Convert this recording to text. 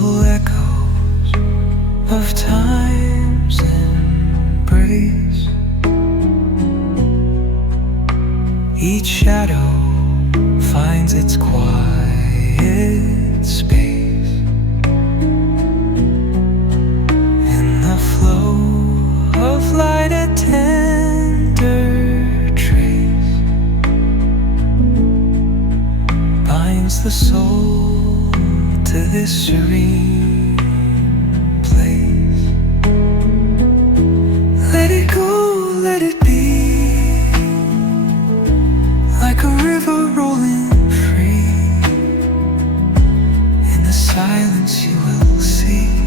full echoes of time's embrace. Each shadow finds its quiet space in the flow of light, a tender trace binds the soul to this serene place. Let it go, let it be, like a river rolling free. In the silence you will see